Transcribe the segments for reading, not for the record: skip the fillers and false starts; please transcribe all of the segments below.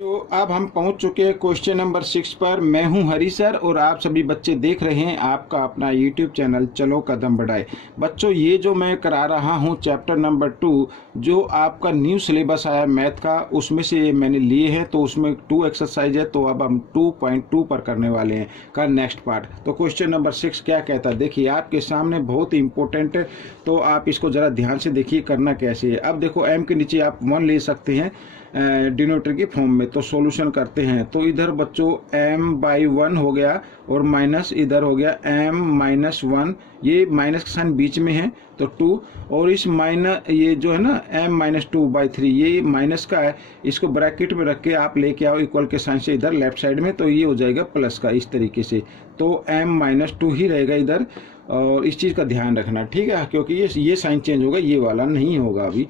तो अब हम पहुंच चुके हैं क्वेश्चन नंबर 6 पर। मैं हूं हरी सर और आप सभी बच्चे देख रहे हैं आपका अपना यूट्यूब चैनल चलो कदम बढ़ाए। बच्चों, ये जो मैं करा रहा हूं चैप्टर नंबर 2, जो आपका न्यू सिलेबस आया मैथ का, उसमें से ये मैंने लिए हैं। तो उसमें 2 एक्सरसाइज है, तो अब हम 2.2 पर करने वाले हैं का नेक्स्ट पार्ट। तो क्वेश्चन नंबर 6 क्या कहता है, देखिए आपके सामने बहुत ही इंपॉर्टेंट है, तो आप इसको ज़रा ध्यान से देखिए करना कैसे है। अब देखो m के नीचे आप 1 ले सकते हैं डिनोमिनेटर की फॉर्म में। तो सॉल्यूशन करते हैं, तो इधर बच्चों m/1 हो गया और माइनस इधर हो गया m-1, ये माइनस का साइन बीच में है तो 2, और इस माइनस ये जो है ना m-2/3 ये माइनस का है, इसको ब्रैकेट में रख के आप लेके आओ इक्वल के साइन से इधर लेफ्ट साइड में, तो ये हो जाएगा प्लस का इस तरीके से। तो m-2 ही रहेगा इधर, और इस चीज़ का ध्यान रखना, ठीक है, क्योंकि ये साइन चेंज होगा, ये वाला नहीं होगा अभी।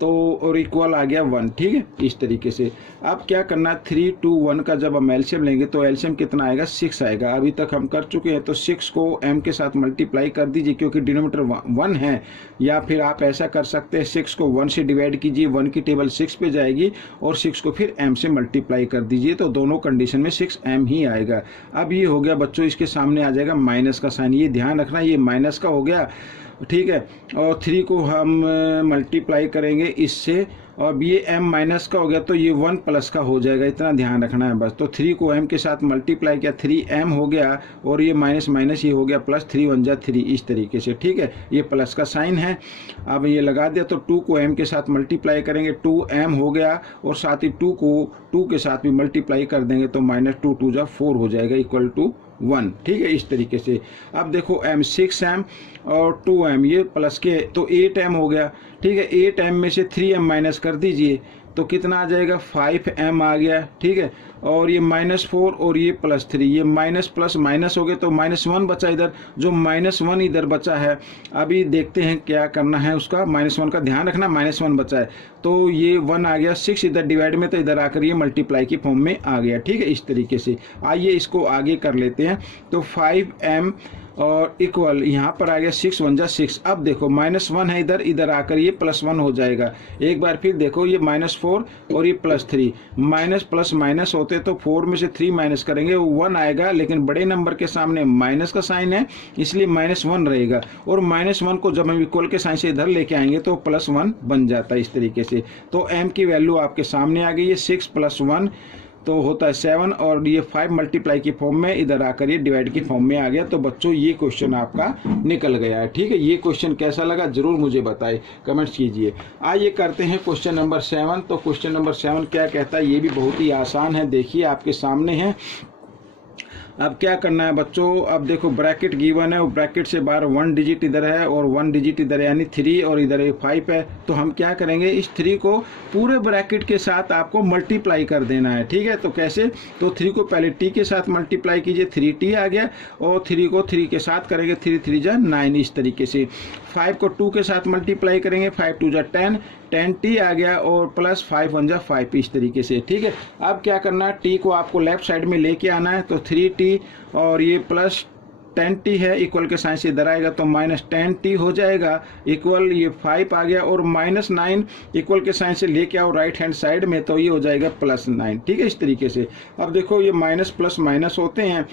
तो और इक्वल आ गया 1, ठीक है, इस तरीके से। अब क्या करना है, 3, 2, 1 का जब हम एलसीएम लेंगे तो एलसीएम कितना आएगा, 6 आएगा। अभी तक हम कर चुके हैं, तो 6 को m के साथ मल्टीप्लाई कर दीजिए क्योंकि डिनोमिनेटर 1 है। या फिर आप ऐसा कर सकते हैं, 6 को 1 से डिवाइड कीजिए, 1 की टेबल 6 पे जाएगी, और 6 को फिर m से मल्टीप्लाई कर दीजिए, तो दोनों कंडीशन में 6m ही आएगा। अब ये हो गया बच्चों, इसके सामने आ जाएगा माइनस का साइन, ये ध्यान रखना, ये माइनस का हो गया, ठीक है। और 3 को हम मल्टीप्लाई करेंगे इससे, और ये m माइनस का हो गया तो ये 1 प्लस का हो जाएगा, इतना ध्यान रखना है बस। तो 3 को m के साथ मल्टीप्लाई किया, 3m हो गया, और ये माइनस माइनस ये हो गया प्लस, 3 1 जा 3 इस तरीके से, ठीक है, ये प्लस का साइन है। अब ये लगा दिया, तो 2 को m के साथ मल्टीप्लाई करेंगे, 2m हो गया, और साथ ही 2 को 2 के साथ भी मल्टीप्लाई कर देंगे, तो -2 2 जा 4 हो जाएगा इक्वल टू 1, ठीक है, इस तरीके से। अब देखो m 6m और 2m ये प्लस के, तो 8m हो गया, ठीक है। 8m में से 3m माइनस कर दीजिए तो कितना आ जाएगा, 5m आ गया, ठीक है। और ये -4 और ये +3, ये माइनस प्लस माइनस हो गए, तो -1 बचा इधर, जो -1 इधर बचा है। अभी देखते हैं क्या करना है उसका, -1 का ध्यान रखना, -1 बचा है, तो ये 1 आ गया, 6 इधर डिवाइड में, तो इधर आकर ये मल्टीप्लाई की फॉर्म में आ गया, ठीक है, इस तरीके से। आइए इसको आगे कर लेते हैं, तो 5m और इक्वल यहाँ पर आ गया 6 1 जा 6। अब देखो -1 है इधर, इधर आकर ये +1 हो जाएगा। एक बार फिर देखो, ये -4 और ये +3, माइनस प्लस माइनस होते तो 4 में से 3 माइनस करेंगे 1 आएगा, लेकिन बड़े नंबर के सामने माइनस का साइन है इसलिए -1 रहेगा, और -1 को जब हम इक्वल के साइन से इधर लेके आएंगे तो +1 बन जाता है इस तरीके से। तो m की वैल्यू आपके सामने आ गई है, 6 + 1 तो होता है 7, और ये 5 मल्टीप्लाई की फॉर्म में, इधर आकर ये डिवाइड की फॉर्म में आ गया। तो बच्चों ये क्वेश्चन आपका निकल गया है, ठीक है। ये क्वेश्चन कैसा लगा जरूर मुझे बताएं, कमेंट्स कीजिए। आइए करते हैं क्वेश्चन नंबर 7। तो क्वेश्चन नंबर 7 क्या कहता है, ये भी बहुत ही आसान है, देखिए आपके सामने है। अब क्या करना है बच्चों, अब देखो ब्रैकेट गिवन है, और ब्रैकेट से बाहर 1 डिजिट इधर है और 1 डिजिट इधर है, यानी 3, और इधर 5 है। तो हम क्या करेंगे, इस 3 को पूरे ब्रैकेट के साथ आपको मल्टीप्लाई कर देना है, ठीक है। तो कैसे, तो 3 को पहले t के साथ मल्टीप्लाई कीजिए, 3t आ गया, और 3 को 3 के साथ करेंगे, 3 3 जा 9 इस तरीके से। 5 को 2 के साथ मल्टीप्लाई करेंगे, 5 2 जा 10, 10t आ गया, और प्लस 5 1 जा 5 इस तरीके से, ठीक है। अब क्या करना है, t को आपको लेफ्ट साइड में लेके आना है, तो 3t और ये प्लस 10t है, इक्वल के साइन से इधर आएगा तो -10t हो जाएगा, इक्वल ये 5 आ गया, और -9 इक्वल के साइन से लेके आओ राइट हैंड साइड में, तो ये हो जाएगा +9, ठीक है, इस तरीके से। अब देखो ये माइनस प्लस माइनस होते हैं,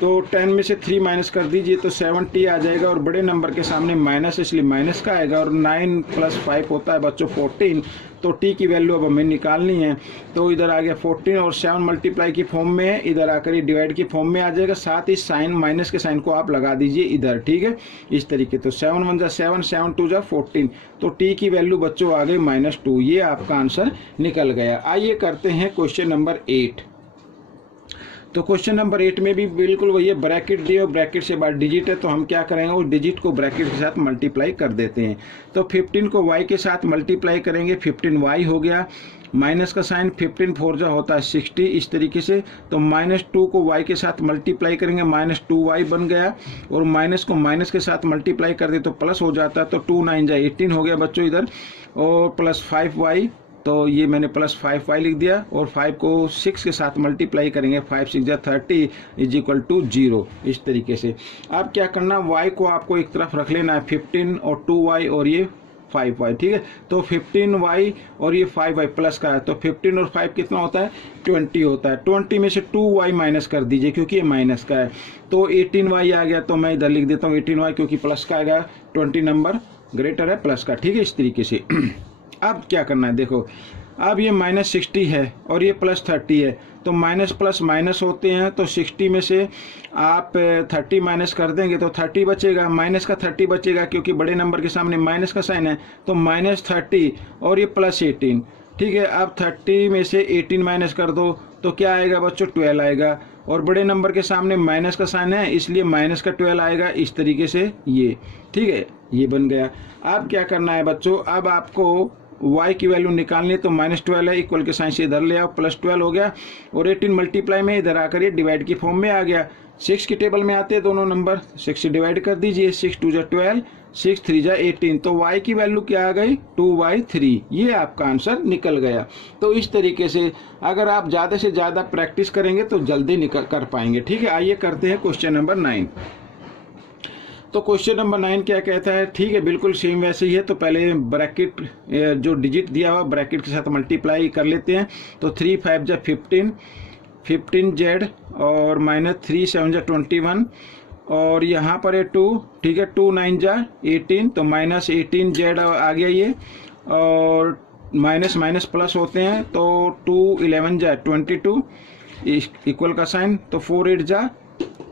तो 10 में से 3 माइनस कर दीजिए तो 7t आ जाएगा, और बड़े नंबर के सामने माइनस इसलिए माइनस का आएगा, और 9 + 5 होता है बच्चों 14। तो t की वैल्यू अब हमें निकालनी है, तो इधर आ गया 14, और 7 मल्टीप्लाई की फॉर्म में है, इधर आकर ये डिवाइड की फॉर्म में आ जाएगा, साथ ही साइन माइनस के साइन को आप लगा दीजिए इधर, ठीक है, इस तरीके। तो 7 1 जा 7, 7 2 जा 14, तो t की वैल्यू बच्चों आ गई -2, ये आपका आंसर निकल गया। आइए करते हैं क्वेश्चन नंबर 8। तो क्वेश्चन नंबर 8 में भी बिल्कुल वही है, ब्रैकेट दिए और ब्रैकेट से बाद डिजिट है, तो हम क्या करेंगे, उस डिजिट को ब्रैकेट के साथ मल्टीप्लाई कर देते हैं। तो 15 को y के साथ मल्टीप्लाई करेंगे, 15y हो गया, माइनस का साइन, 15 4 जा होता है 60 इस तरीके से। तो -2 को y के साथ मल्टीप्लाई करेंगे, -2y बन गया, और माइनस को माइनस के साथ मल्टीप्लाई कर दे तो प्लस हो जाता है, तो 2 9 जा 18 हो गया बच्चों इधर, और +5y, तो ये मैंने +5y लिख दिया, और 5 को 6 के साथ मल्टीप्लाई करेंगे, 5 6 जा 30 = 0 इस तरीके से। अब क्या करना, y को आपको एक तरफ रख लेना है 15 और 2y और ये 5y, ठीक है। तो 15y और ये 5y प्लस का है, तो 15 और 5 कितना होता है, 20 होता है। 20 में से 2y माइनस कर दीजिए क्योंकि ये माइनस का है, तो 18y आ गया। तो मैं इधर लिख देता हूँ 18y क्योंकि प्लस का आएगा, 20 नंबर ग्रेटर है प्लस का, ठीक है, इस तरीके से। अब क्या करना है, देखो अब ये -60 है और ये +30 है, तो माइनस प्लस माइनस होते हैं, तो 60 में से आप 30 माइनस कर देंगे तो 30 बचेगा, माइनस का 30 बचेगा क्योंकि बड़े नंबर के सामने माइनस का साइन है, तो -30 और ये +18, ठीक है। अब 30 में से 18 माइनस कर दो तो क्या आएगा बच्चों, 12 आएगा, और बड़े नंबर के सामने माइनस का साइन है इसलिए माइनस का 12 आएगा, इस तरीके से ये, ठीक है, ये बन गया। अब क्या करना है बच्चों, अब आपको y की वैल्यू निकालनी है, तो -12 है, इक्वल के साइन से इधर ले आओ, +12 हो गया, और 18 मल्टीप्लाई में इधर आकर ये डिवाइड की फॉर्म में आ गया। 6 की टेबल में आते हैं दोनों नंबर, 6 से डिवाइड कर दीजिए, 6 2 = 12, 6 3 = 18, तो y की वैल्यू क्या आ गई, 2y3, ये आपका आंसर निकल गया। तो इस तरीके से अगर आप ज़्यादा से ज़्यादा प्रैक्टिस करेंगे तो जल्दी निकल कर पाएंगे, ठीक है। आइए करते हैं क्वेश्चन नंबर 9। तो क्वेश्चन नंबर 9 क्या कहता है, ठीक है, बिल्कुल सेम वैसे ही है। तो पहले ब्रैकेट जो डिजिट दिया हुआ ब्रैकेट के साथ मल्टीप्लाई कर लेते हैं, तो 3 5 = 15, 15z और -3 7 = 21, और यहाँ पर है 2, ठीक है, 2 9 = 18, तो -18z आ गया ये, और माइनस माइनस प्लस होते हैं, तो 2 11 = 22, इक्वल का साइन, तो 4 8 =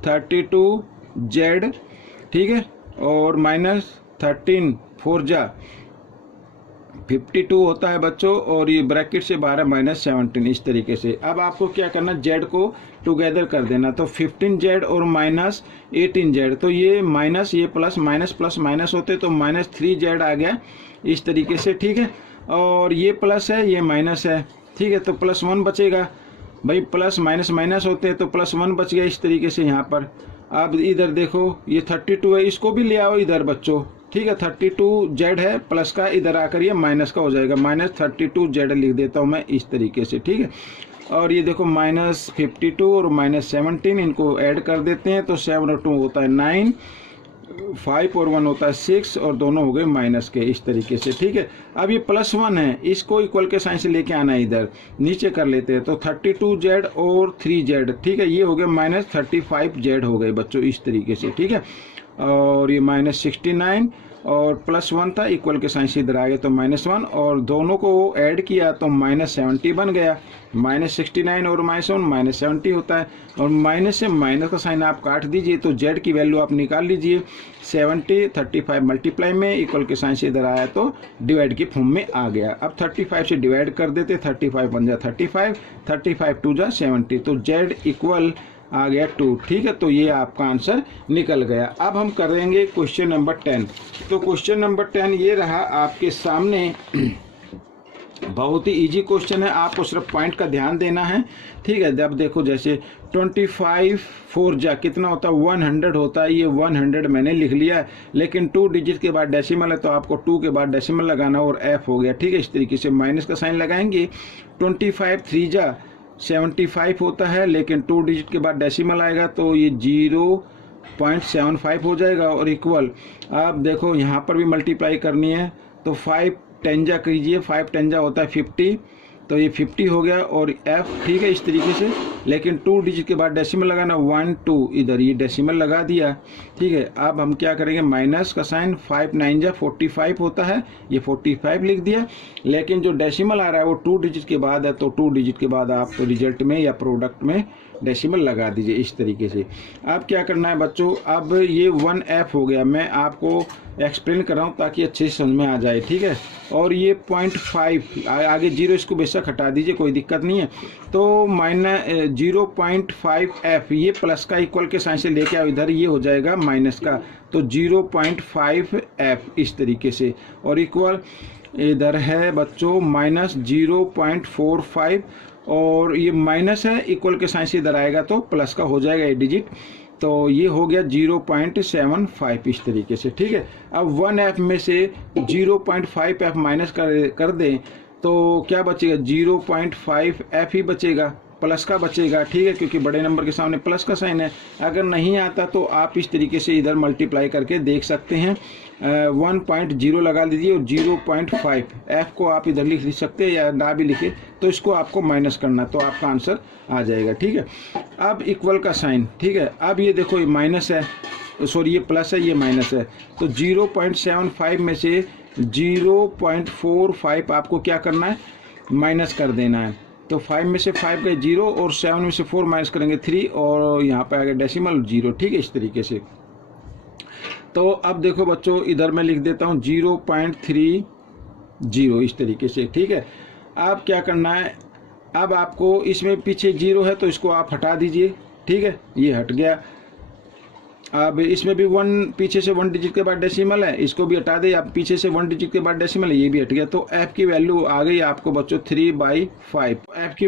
32z, ठीक है, और -13 4 = 52 होता है बच्चों, और ये ब्रैकेट से 12 -17, इस तरीके से। अब आपको क्या करना, z को टुगेदर कर देना, तो 15z और -18z, तो ये माइनस ये प्लस माइनस होते, तो -3z आ गया, इस तरीके से, ठीक है। और ये प्लस है ये माइनस है, ठीक है, तो +1 बचेगा, भाई प्लस माइनस माइनस होते हैं, तो +1 बच गया, इस तरीके से यहाँ पर। अब इधर देखो ये 32 है, इसको भी ले आओ इधर बच्चों, ठीक है, 32z है प्लस का, इधर आकर ये माइनस का हो जाएगा, -32z लिख देता हूँ मैं, इस तरीके से, ठीक है। और ये देखो -52 और -17, इनको ऐड कर देते हैं, तो 7 और 2 होता है 9, 5 और 1 होता है 6, और दोनों हो गए माइनस के, इस तरीके से, ठीक है। अब ये +1 है, इसको इक्वल के साइन से लेके आना है, इधर नीचे कर लेते हैं, तो 32z और 3z, ठीक है, ये हो गए -35z हो गए बच्चों, इस तरीके से, ठीक है। और ये -69 और +1 था, इक्वल के साइन से इधर आ गया, तो -1, और दोनों को ऐड किया तो -70 बन गया, -69 और -1 -70 होता है, और माइनस से माइनस का साइन आप काट दीजिए, तो z की वैल्यू आप निकाल लीजिए, 70 35 मल्टीप्लाई में, इक्वल के साइन से इधर आया तो डिवाइड की फॉर्म में आ गया। अब 35 से डिवाइड कर देते, 35 बन जा 35, 35 2 = 70, तो z इक्वल आ गया 2, ठीक है। तो ये आपका आंसर निकल गया। अब हम करेंगे क्वेश्चन नंबर 10। तो क्वेश्चन नंबर 10 ये रहा आपके सामने, बहुत ही इजी क्वेश्चन है, आपको सिर्फ पॉइंट का ध्यान देना है, ठीक है। जब देखो जैसे 25 4 = कितना होता है, 100 होता है, ये 100 मैंने लिख लिया है, लेकिन 2 डिजिट के बाद डेसिमल है, तो आपको 2 के बाद डेसिमल लगाना, और f हो गया, ठीक है, इस तरीके से माइनस का साइन लगाएंगे। 25 3 = 75 होता है, लेकिन 2 डिजिट के बाद डेसिमल आएगा, तो ये 0.75 हो जाएगा, और इक्वल, आप देखो यहाँ पर भी मल्टीप्लाई करनी है, तो 5 10 = कीजिए, 5 10 = होता है 50, तो ये 50 हो गया, और f, ठीक है, इस तरीके से, लेकिन 2 डिजिट के बाद डेसिमल लगाना, 1 2, इधर ये डेसिमल लगा दिया, ठीक है। अब हम क्या करेंगे, माइनस का साइन, 5 9 = 45 होता है, ये 45 लिख दिया, लेकिन जो डेसिमल आ रहा है वो 2 डिजिट के बाद है, तो 2 डिजिट के बाद आप तो रिजल्ट में या प्रोडक्ट में डेसिमल लगा दीजिए, इस तरीके से। अब क्या करना है बच्चों, अब ये 1f हो गया, मैं आपको एक्सप्लेन कर रहा हूँ ताकि अच्छे से समझ में आ जाए, ठीक है। और ये 0.5 आगे 0, इसको बेशक हटा दीजिए, कोई दिक्कत नहीं है, तो -0.5f, ये प्लस का इक्वल के साइन से लेके आओ इधर, ये हो जाएगा माइनस का, तो 0.5f, इस तरीके से, और इक्वल इधर है बच्चों -0.45, और ये माइनस है, इक्वल के साइन से इधर आएगा तो प्लस का हो जाएगा ये डिजिट, तो ये हो गया 0.75, इस तरीके से, ठीक है। अब 1f में से 0.5f माइनस कर दें, तो क्या बचेगा, 0.5f ही बचेगा, प्लस का बचेगा, ठीक है, क्योंकि बड़े नंबर के सामने प्लस का साइन है। अगर नहीं आता तो आप इस तरीके से इधर मल्टीप्लाई करके देख सकते हैं। 1.0 लगा लीजिए और 0.5 एफ को आप इधर लिख सकते हैं या ना भी लिखे तो इसको आपको माइनस करना, तो आपका आंसर आ जाएगा, ठीक है। अब इक्वल का साइन, ठीक है। अब ये देखो ये माइनस है, सॉरी ये प्लस है, ये माइनस है, तो 0.75 में से 0.45 आपको क्या करना है, माइनस कर देना है। तो 5 में से 5 गए 0 और 7 में से 4 माइनस करेंगे 3 और यहाँ पे आ गया डेसिमल 0, ठीक है, इस तरीके से। तो अब देखो बच्चों इधर मैं लिख देता हूँ 0.30 इस तरीके से, ठीक है। अब क्या करना है, अब आपको इसमें पीछे 0 है तो इसको आप हटा दीजिए, ठीक है, ये हट गया। अब इसमें भी 1 पीछे से 1 डिजिट के बाद डेसिमल है, इसको भी हटा दे, आप पीछे से 1 डिजिट के बाद डेसिमल है, ये भी हट गया। तो एफ की वैल्यू आ गई आपको बच्चों 3/5। एफ की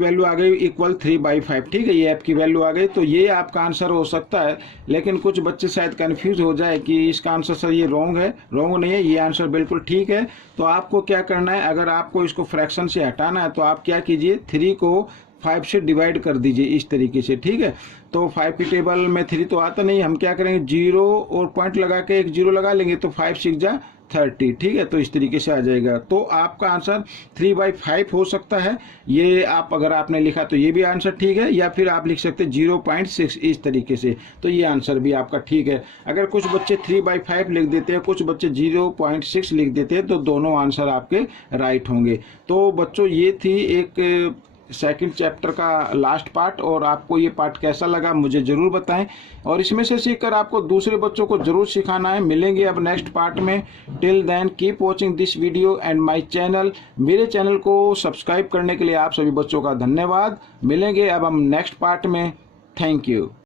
वैल्यू आ गई इक्वल 3/5, ठीक है, ये एफ की वैल्यू आ गई। तो ये आपका आंसर हो सकता है, लेकिन कुछ बच्चे शायद कंफ्यूज हो जाए कि इसका आंसर सर ये रॉन्ग है। रॉन्ग नहीं है, ये आंसर बिल्कुल ठीक है। तो आपको क्या करना है, अगर आपको इसको फ्रैक्शन से हटाना है तो आप क्या कीजिए, 3 को 5 से डिवाइड कर दीजिए इस तरीके से, ठीक है। तो 5 की टेबल में 3 तो आता नहीं, हम क्या करेंगे 0 और पॉइंट लगा के एक 0 लगा लेंगे, तो 5 6 जा 30, ठीक है, तो इस तरीके से आ जाएगा। तो आपका आंसर 3/5 हो सकता है। ये आप अगर आपने लिखा तो ये भी आंसर ठीक है, या फिर आप लिख सकते हैं 0.6 इस तरीके से, तो ये आंसर भी आपका ठीक है। अगर कुछ बच्चे 3/5 लिख देते हैं, कुछ बच्चे 0.6 लिख देते हैं, तो दोनों आंसर आपके राइट होंगे। तो बच्चों ये थी एक सेकंड चैप्टर का लास्ट पार्ट, और आपको ये पार्ट कैसा लगा मुझे ज़रूर बताएं, और इसमें से सीखकर आपको दूसरे बच्चों को ज़रूर सिखाना है। मिलेंगे अब नेक्स्ट पार्ट में। Till then keep watching this video and my channel. मेरे चैनल को सब्सक्राइब करने के लिए आप सभी बच्चों का धन्यवाद। मिलेंगे अब हम नेक्स्ट पार्ट में। Thank you.